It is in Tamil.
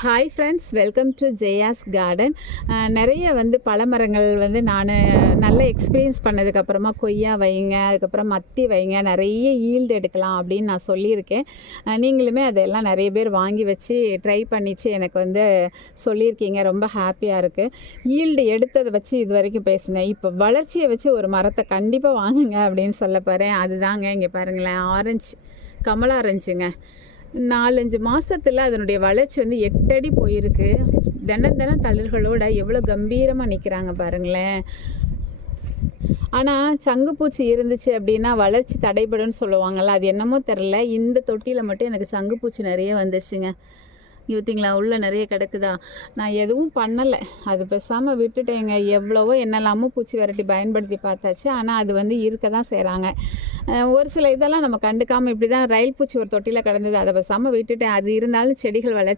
Hi friends, welcome to Jaya's garden. நிறைய பல மரங்கள் நான் நல்ல எக்ஸ்பீரியன்ஸ் பண்ணதுக்கப்புறமா கொய்யா வைங்க, அதுக்கப்புறம் மத்தி வைங்க, நிறைய ஈல்டு எடுக்கலாம் அப்படின்னு நான் சொல்லியிருக்கேன். நீங்களுமே அதெல்லாம் நிறைய பேர் வாங்கி வச்சு ட்ரை பண்ணிச்சு எனக்கு சொல்லியிருக்கீங்க. ரொம்ப ஹாப்பியாக இருக்குது. ஈல்டு எடுத்ததை வச்சு இது வரைக்கும் பேசினேன். இப்போ வளர்ச்சியை வச்சு ஒரு மரத்தை கண்டிப்பாக வாங்குங்க அப்படின்னு சொல்ல போகிறேன். அதுதாங்க இங்கே பாருங்களேன், ஆரஞ்சு, கமலா ஆரஞ்சுங்க. 4-5 மாதத்தில் அதனுடைய வளர்ச்சி 8 அடி போயிருக்கு. தினம் தளிர்களோட எவ்வளோ கம்பீரமாக நிற்கிறாங்க பாருங்களேன். ஆனால் சங்குப்பூச்சி இருந்துச்சு அப்படின்னா வளர்ச்சி தடைபடுன்னு சொல்லுவாங்கள்ல, அது என்னமோ தெரில. இந்த தொட்டியில் மட்டும் எனக்கு சங்குப்பூச்சி நிறைய வந்துருச்சுங்க. பார்த்தீங்களா, உள்ளே நிறைய கிடக்குதா. நான் எதுவும் பண்ணலை, அது பேசாமல் விட்டுட்டேங்க. எவ்வளவோ என்னெல்லாமோ பூச்சி விரட்டி பயன்படுத்தி பார்த்தாச்சு, ஆனால் அது இருக்க தான் செய்கிறாங்க. ஒரு சில இதெல்லாம் நம்ம கண்டுக்காமல் இப்படி தான். ரயில் பூச்சி ஒரு தொட்டியில் கிடந்தது, அதை பேசாமல் விட்டுட்டேன். அது இருந்தாலும் செடிகள் வளர்ச்சி